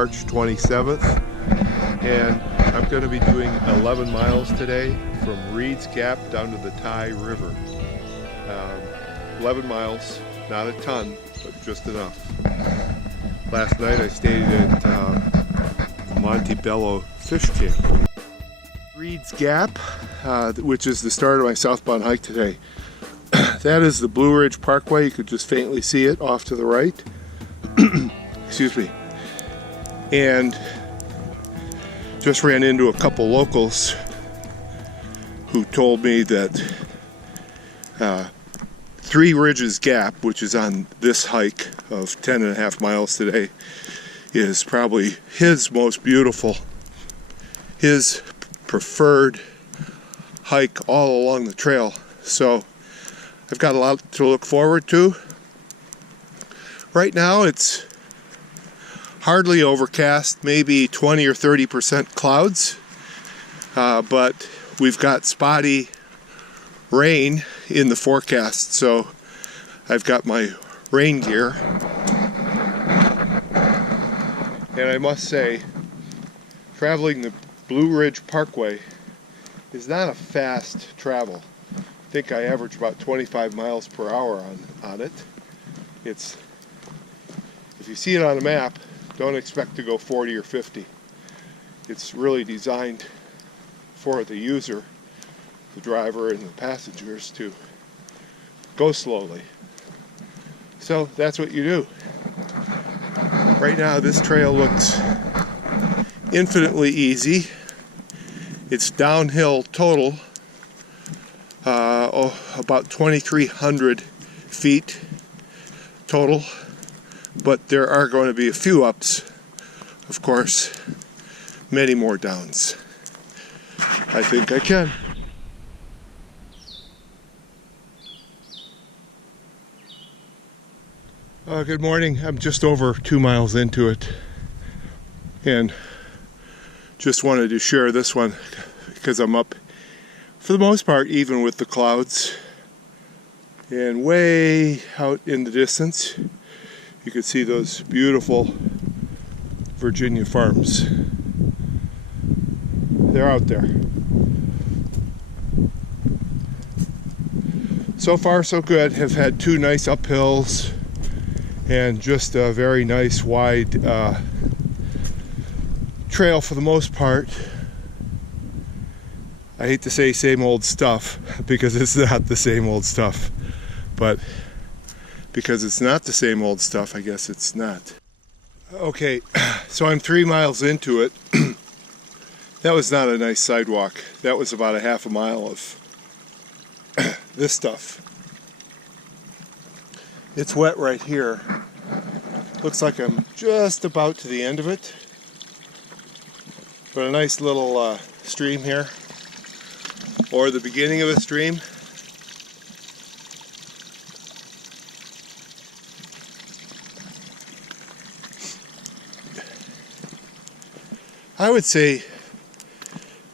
March 27th, and I'm going to be doing 11 miles today from Reed's Gap down to the Ty River. 11 miles, not a ton, but just enough. Last night I stayed at Montebello Fish Camp. Reed's Gap, which is the start of my southbound hike today. That is the Blue Ridge Parkway. You could just faintly see it off to the right. Excuse me. And just ran into a couple locals who told me that Three Ridges Gap, which is on this hike of 10.5 miles today, is probably his most beautiful, his preferred hike all along the trail. So I've got a lot to look forward to. Right now it's hardly overcast, maybe 20 or 30% clouds, but we've got spotty rain in the forecast, so I've got my rain gear. And I must say, traveling the Blue Ridge Parkway is not a fast travel. I think I average about 25 miles per hour on it. It's, if you see it on a map, don't expect to go 40 or 50. It's really designed for the user, the driver and the passengers, to go slowly. So that's what you do. Right now this trail looks infinitely easy. It's downhill total, about 2,300 feet total, but there are going to be a few ups, of course, many more downs. I think I can. Good morning. I'm just over 2 miles into it, and just wanted to share this one because I'm up, for the most part, even with the clouds. And way out in the distance, you can see those beautiful Virginia farms. They're out there. So far so good. Have had 2 nice uphills and just a very nice wide trail for the most part. I hate to say same old stuff because it's not the same old stuff, but because it's not the same old stuff, I guess it's not. Okay, so I'm 3 miles into it. That was not a nice sidewalk. That was about a half a mile of this stuff. It's wet right here. Looks like I'm just about to the end of it. But a nice little stream here, or the beginning of a stream. I would say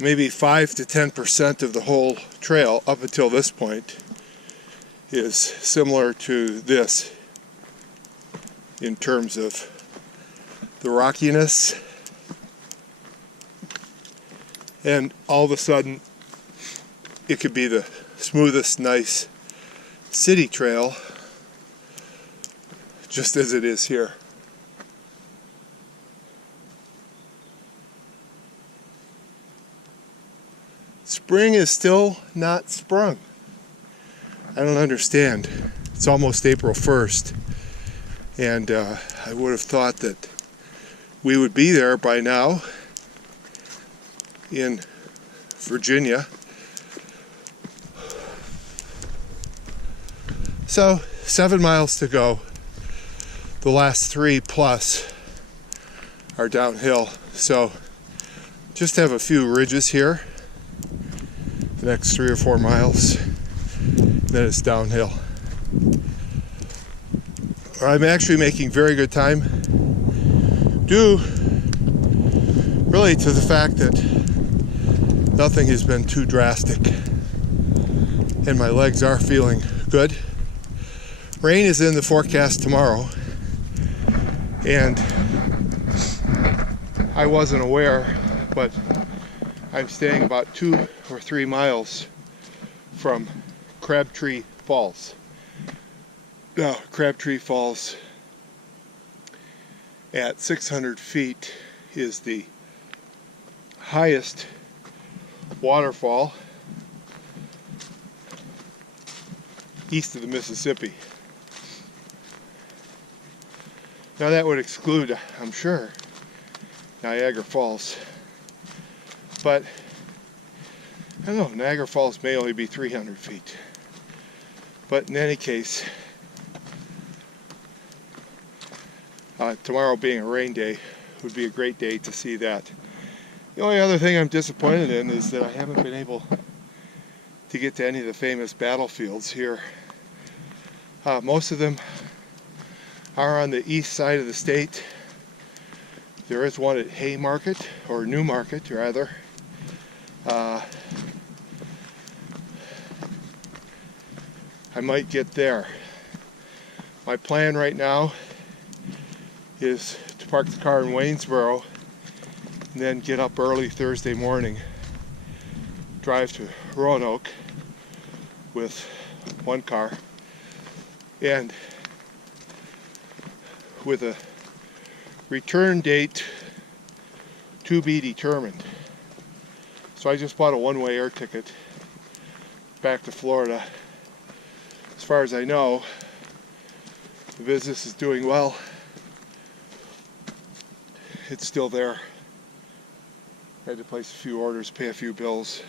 maybe 5 to 10% of the whole trail up until this point is similar to this in terms of the rockiness, and all of a sudden it could be the smoothest, nice city trail, just as it is here. Spring is still not sprung. I don't understand. It's almost April 1st, and I would have thought that we would be there by now in Virginia. So 7 miles to go. The last 3 plus are downhill, so just have a few ridges here. The next 3 or 4 miles, then it's downhill. I'm actually making very good time, due really to the fact that nothing has been too drastic and my legs are feeling good. Rain is in the forecast tomorrow, and I wasn't aware, but I'm staying about 2 or 3 miles from Crabtree Falls. Now, Crabtree Falls at 600 feet is the highest waterfall east of the Mississippi. Now that would exclude, I'm sure, Niagara Falls. But, I don't know, Niagara Falls may only be 300 feet. But in any case, tomorrow being a rain day would be a great day to see that. The only other thing I'm disappointed in is that I haven't been able to get to any of the famous battlefields here. Most of them are on the east side of the state. There is one at Haymarket, or Newmarket rather. I might get there. My plan right now is to park the car in Waynesboro and then get up early Thursday morning, drive to Roanoke with one car, and with a return date to be determined. So I just bought a one-way air ticket back to Florida. As far as I know, the business is doing well. It's still there. I had to place a few orders, pay a few bills.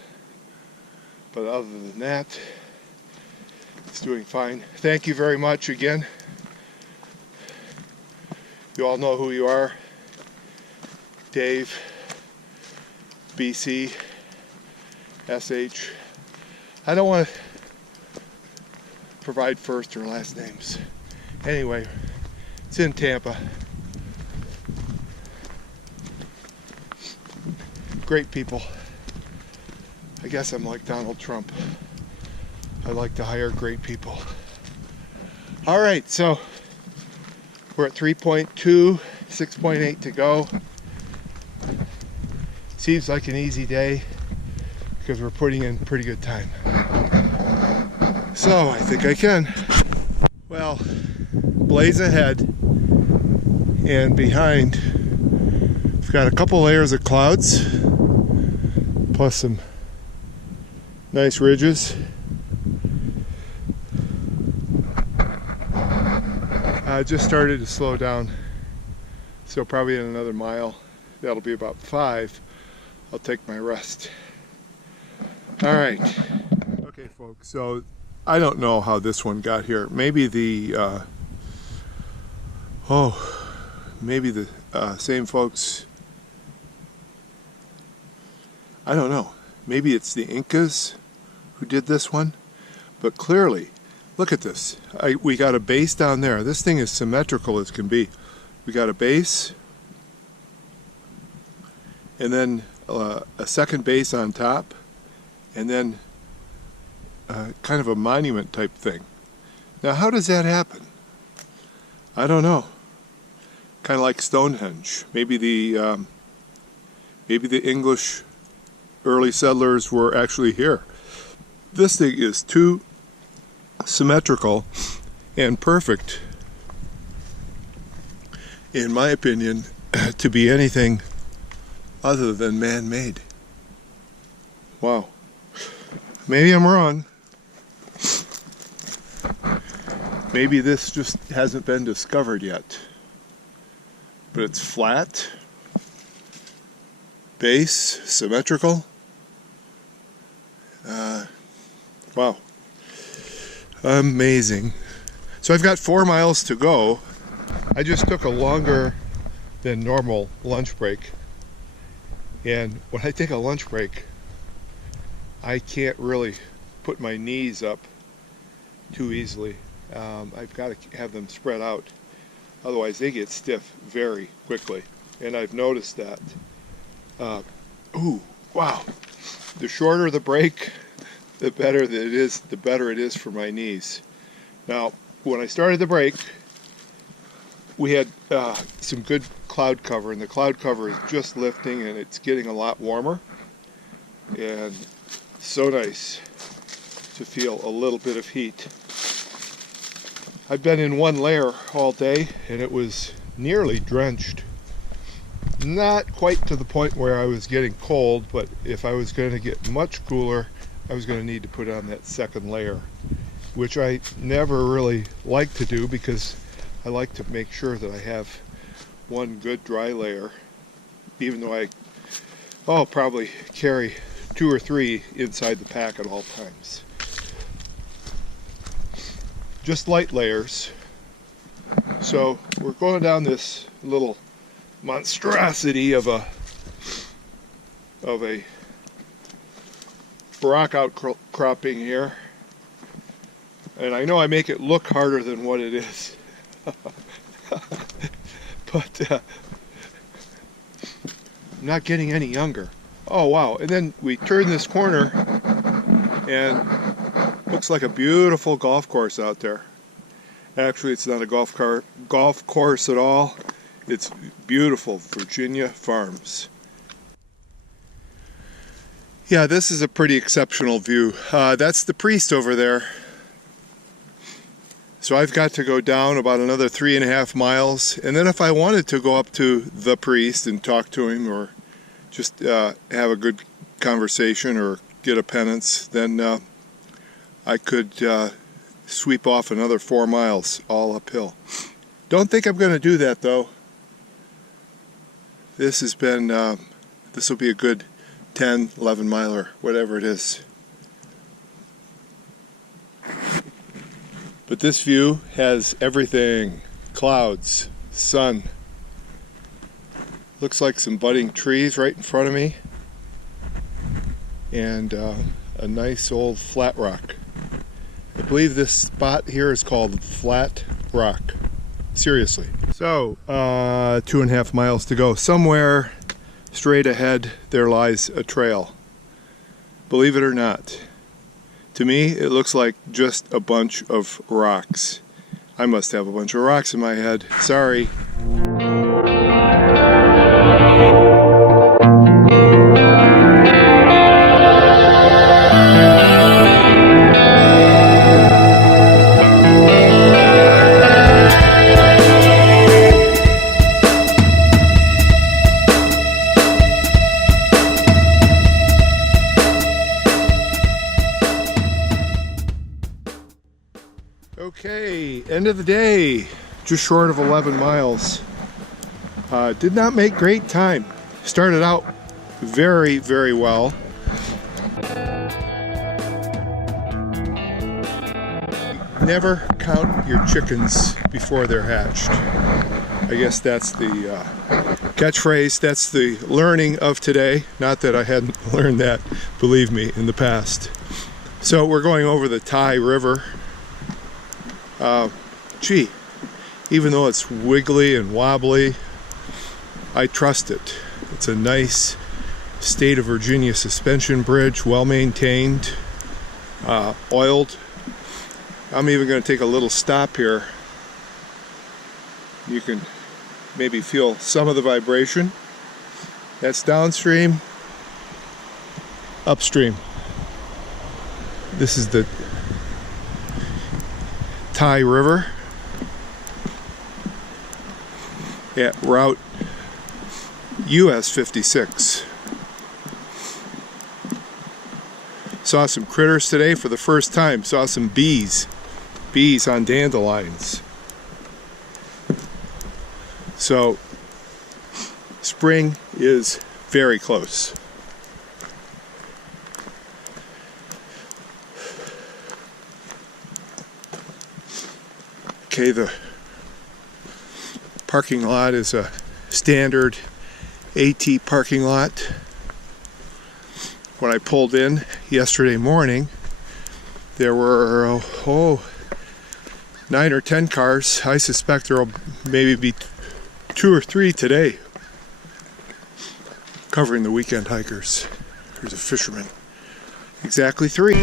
But other than that, it's doing fine. Thank you very much again. You all know who you are. Dave, BC, SH. I don't want to provide first or last names. Anyway, it's in Tampa. Great people. I guess I'm like Donald Trump. I like to hire great people. All right, so we're at 3.2, 6.8 to go. Seems like an easy day because we're putting in pretty good time. So I think I can. Well, blaze ahead and behind, we've got a couple layers of clouds plus some nice ridges. I just started to slow down, so probably in another mile, that'll be about 5, I'll take my rest. All right. Okay, folks, so I don't know how this one got here. Maybe the, maybe the same folks, I don't know. Maybe it's the Incas who did this one, but clearly, look at this. We got a base down there. This thing is symmetrical as can be. We got a base, and then a second base on top, and then kind of a monument type thing. Now, how does that happen? I don't know. Kind of like Stonehenge. Maybe the English early settlers were actually here. This thing is too symmetrical and perfect, in my opinion, to be anything other than man-made. Wow. Maybe I'm wrong. Maybe this just hasn't been discovered yet. But it's flat, base, symmetrical. Wow. Amazing. So I've got 4 miles to go. I just took a longer than normal lunch break. And when I take a lunch break, I can't really put my knees up too easily. I've got to have them spread out. Otherwise they get stiff very quickly. And I've noticed that. Ooh, wow. The shorter the break, the better it is for my knees. Now, when I started the break, we had some good cloud cover, and the cloud cover is just lifting and it's getting a lot warmer. And so nice to feel a little bit of heat. I've been in one layer all day and it was nearly drenched. Not quite to the point where I was getting cold, but if I was going to get much cooler, I was going to need to put on that second layer, which I never really like to do because I like to make sure that I have one good dry layer, even though I'll probably carry 2 or 3 inside the pack at all times. Just light layers. So we're going down this little monstrosity of a rock outcropping here, and I know I make it look harder than what it is. But I'm not getting any younger. Oh wow, and then we turn this corner and looks like a beautiful golf course out there. Actually, it's not a golf course at all. It's beautiful Virginia farms. Yeah, this is a pretty exceptional view. That's the priest over there. So I've got to go down about another 3.5 miles, and then if I wanted to go up to the priest and talk to him, or just have a good conversation or get a penance, then I could sweep off another 4 miles all uphill. Don't think I'm going to do that though. This will be a good 10, 11 miler, whatever it is. But this view has everything. Clouds, sun. Looks like some budding trees right in front of me. And a nice old flat rock. I believe this spot here is called Flat Rock. Seriously. So, 2.5 miles to go. Somewhere straight ahead there lies a trail. Believe it or not. To me, it looks like just a bunch of rocks. I must have a bunch of rocks in my head. Sorry. Okay, end of the day, just short of 11 miles. Did not make great time. Started out very, very well. Never count your chickens before they're hatched. I guess that's the catchphrase, that's the learning of today. Not that I hadn't learned that, believe me, in the past. So we're going over the Ty River. Gee, even though it's wiggly and wobbly, I trust it. It's a nice state of Virginia suspension bridge, well maintained, oiled. I'm even going to take a little stop here. You can maybe feel some of the vibration. That's downstream, upstream. This is the Ty River at route US 56. Saw some critters today for the first time. Saw some bees on dandelions. So spring is very close. Okay, the parking lot is a standard AT parking lot. When I pulled in yesterday morning, there were 9 or 10 cars. I suspect there will maybe be 2 or 3 today, covering the weekend hikers. There's a fisherman. Exactly 3.